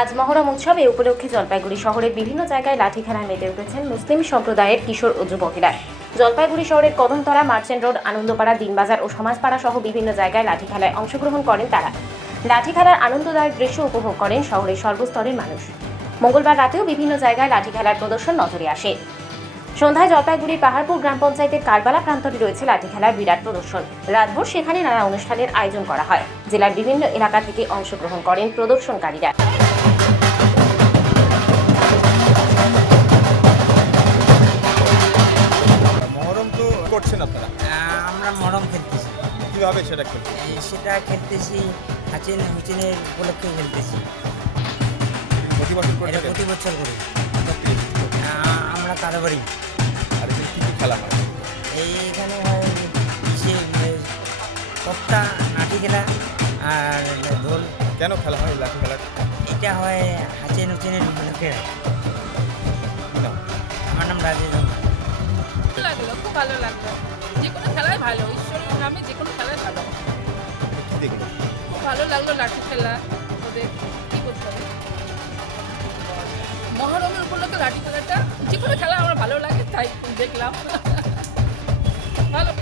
আজ মহরম উৎসব এ উপলক্ষে জলপাইগুড়ি শহরের বিভিন্ন জায়গায় লাঠি খেলায় মেতে উঠেছেন মুসলিম সম্প্রদায়ের কিশোর ও যুবকেরা। জলপাইগুড়ি শহরের কদমতলা, মার্চেন্ট রোড, আনন্দপাড়া, দিনবাজার ও সমাজপাড়া সহ বিভিন্ন জায়গায় লাঠি খেলায় অংশগ্রহণ করেন তারা। লাঠি খেলার আনন্দদায়ক দৃশ্য উপভোগ করেন শহরের সর্বস্তরের মানুষ। মঙ্গলবার রাতেও বিভিন্ন জায়গায় লাঠি খেলার প্রদর্শন নজরে আসে। সন্ধ্যায় জলপাইগুড়ির পাহাড়পুর গ্রাম পঞ্চায়েতের কারবালা প্রান্তরে রয়েছে লাঠি খেলার বিরাট প্রদর্শন। রাতভর সেখানে নানা অনুষ্ঠানের আয়োজন করা হয়। জেলার বিভিন্ন এলাকা থেকে অংশগ্রহণ করেন প্রদর্শনকারীরা। মহরম তো করছেন আপনারা, আমরা মরম খেলতেছি। কিভাবে সেটা খেলছেন? সেটা খেলতেছি হাচিন হুচিনের উপলক্ষে খেলতেছি। প্রতি বছর করে এটা থাকেন? প্রতি বছর করি। সত্যি? আমরা কারবারি। আর এখানে কী কী খেলা হয়? এইখানে হয় সে কপ্তা, নাটি খেলা আর দোল। কেন খেলা হয় লাঠি খেলা? এটা হয় হাচিন হুচিনের উপলক্ষে। কি নাম? আমার নাম রাজেশ। লাগলো, খুব ভালো লাগলো। যে কোনো খেলাই ভালো, ঈশ্বরের নামে যে কোনো খেলাই ভালো। কী দেখলেন? খুব ভালো লাগলো লাঠি খেলা। ওদের কী করতে হবে, মহরমের উপলক্ষে লাঠি খেলাটা যে কোনো খেলা আমার ভালো লাগে, তাই দেখলাম। ভালো।